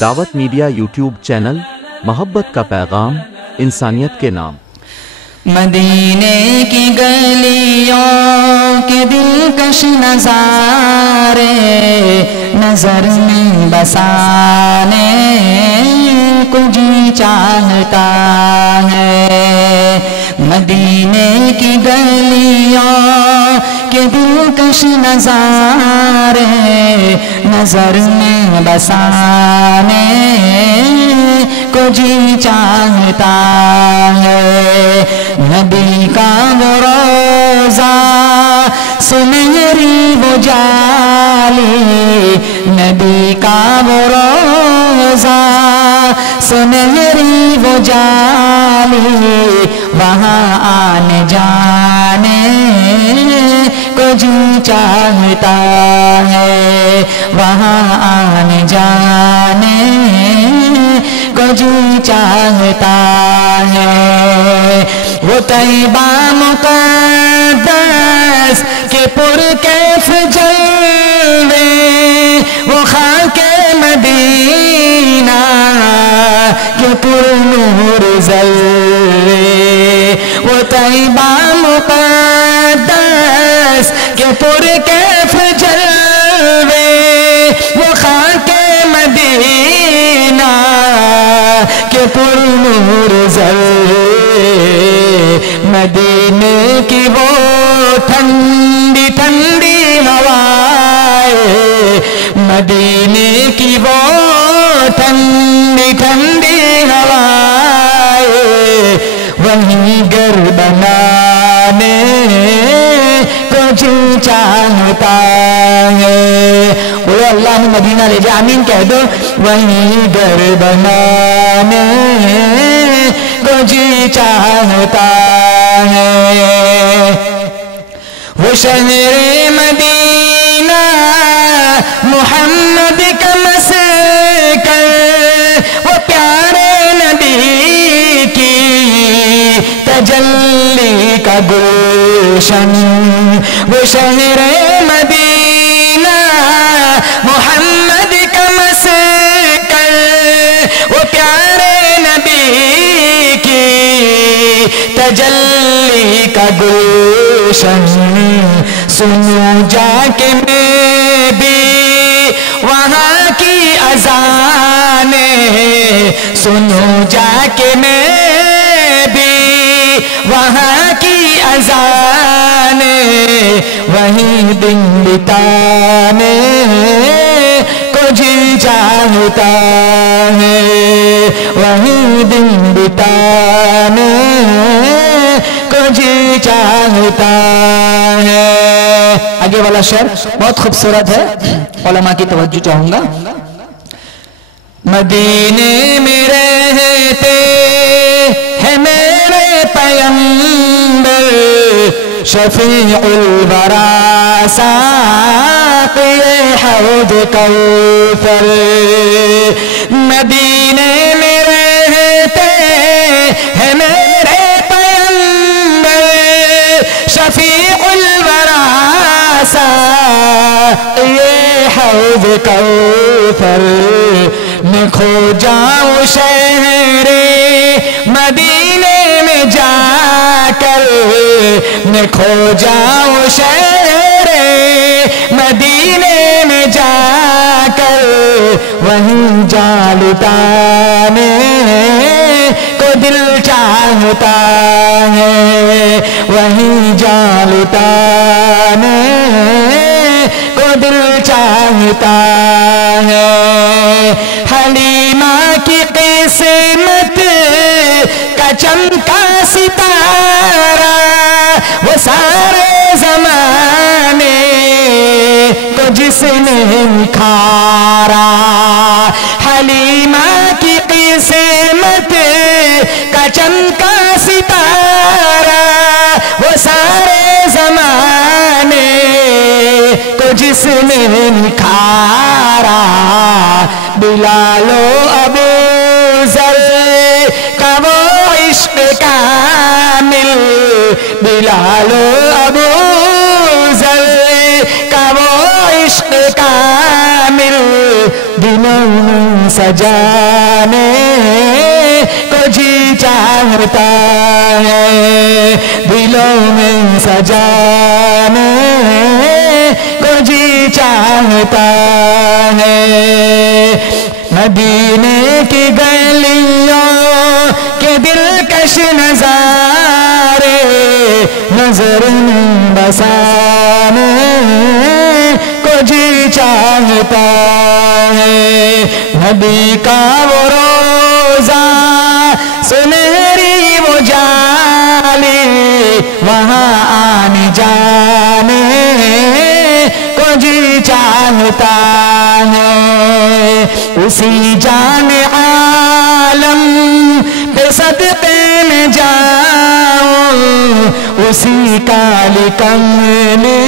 دعوت media YouTube channel, محبت کا پیغام انسانیت کے نام۔ مدینے کی گلیوں کے دلکش نظارے نظر میں بسانے کو جی چاہتا ہے۔ مدینے کی گلیوں کے دلکش نظارے نظر میں بسانے کو جی چاہتا ہے۔ نبی کا وہ روضہ سنہری وہ جالی، نبی کا وہ روضہ سنہری وہ جالی، وہاں آنے جانے کو جی چاہتا ہے، وہاں آنے جانے کو جی چاہتا ہے۔ وہ طیبہ مقدس کے پرکیف جلوے، وہ خاک مدینہ کے پرنور ضلوے، وہ طیبہ مقدس کے پرکیف جلوے، وہ خاک مدینہ کے پرنور ضلوے، مدینے کی وہ ٹھنڈی ٹھنڈی ہوائیں، مدینے کی وہ ٹھنڈی ٹھنڈی ہوائیں، وہیں گھر بنانے کو جی چاہتا ہے۔ بولو اللہ مدینہ لے جا، آمین کہہ دو۔ وہیں گھر بنانے کو جی چاہتا ہے۔ وہ شہر مدینہ محمد کا مسکن، وہ پیارے نبی کی تجلی کا گلشن، وہ شہر مدینہ محمد کا مسکن، وہ پیارے نبی کی تجلی کا گلشن، سنوں جا کے میں بھی وہاں کی اذانیں، سنوں جا کے میں بھی وہاں کی اذانیں، وہیں دن بتانے کو جی چاہتا ہے، وہیں دن بتانے کو جی چاہتا ہے۔ آگے والا شعر بہت خوبصورت ہے، علماء کی توجہ چاہوں گا۔ مدینے میں رہتے ہیں میرے پیغمبر، شفیع الورا ساقی حوض کوثر، مدینے میں رہتے ہیں میرے پیغمبر، شفیع الورا ساقی حوض کوثر، میں کھو جاؤں شہر مدینے میں جا کر، میں کھو جاؤں شہر مدینے میں جا کر، وہیں جا لٹانے کو دل چاہتا ہے، وہیں جا لٹانے کو دل چاہتا ہے۔ حلیمہ کی قسمت کا چمکا ستارہ، وہ سارے زمانے کو جس نے نکھارا، حلیمہ کی قسمت کا چمکا ستارہ، وہ سارے زمانے کو جس نے نکھارا، بلال و ابو ذر کا وہ عشق کامل، بلال و ابو ذر کا وہ عشق کامل، دنوں سجانے کو جی چاہتا ہے، دلوں میں سجانے کو جی چاہتا ہے، مدینے کی گلیوں کے دلکش نظارے نظر میں بسانے کو جی چاہتا ہے، نبی کا وہ روزہ سنہری وہ جالی وہاں آنے جانے کو جی چاہتا ہے، اسی جان عالم پہ صدقے میں جاؤں، اسی کالی کملی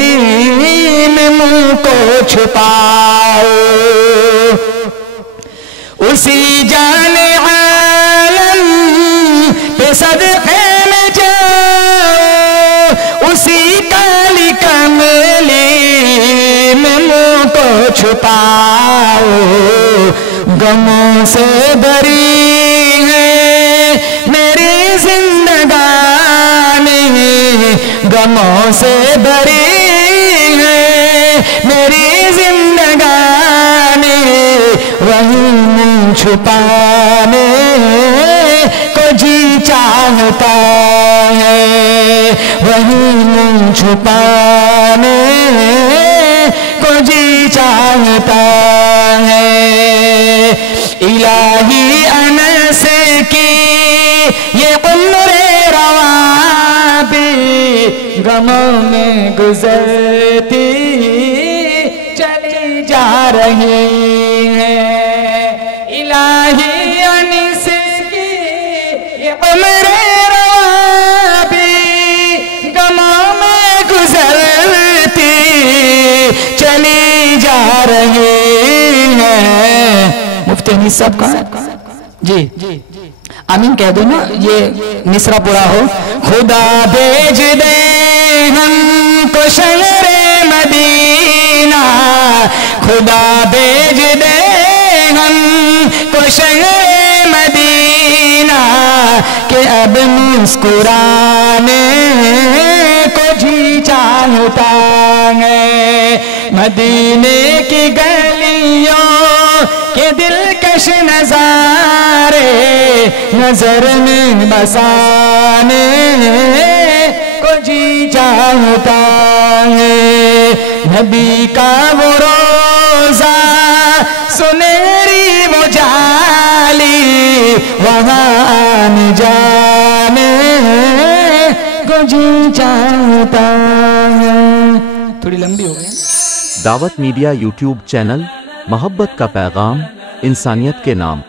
میں منہ کو چھپاؤں، اسی جان عالم پہ صدقے میں جاؤں، اسی کالی کملی میں منہ کو چھپاؤ، غموں سے بری ہے میری زندگانی، غموں سے بری ہے میری زندگانی، وہی منہ چھپانے کو جی چاہتا ہے، وہی منہ چھپانے کو جی چاہتا ہے، الہی انس کی یہ عمر رواں بھی غموں میں گزرتی چلی جا رہی ہے، الہی انس کی یہ عمر رواں بھی غموں میں گزرتی چلی جا رہی ہے، مفتی حنیف صاحب کہاں جی آمین کہہ دو نا، یہ مصرع پورا ہو، خدا بھیج دے ہم کو شہر مدینہ، خدا بھیج دے ہم کو شہر مدینہ، کہ اب مسکرانے کو جی چاہتا ہے، مدینے کی گلیوں کے دلکش نظارے نظر میں بسانے کو جی چاہتا ہے، نبی کا وہ روزہ سنہری وہ جالی وہاں آنے جانے کو جی چاہتا ہے۔ تھوڑی لمبی ہو گئی۔ دعوت میڈیا یوٹیوب چینل، محبت کا پیغام، انسانیت کے نام۔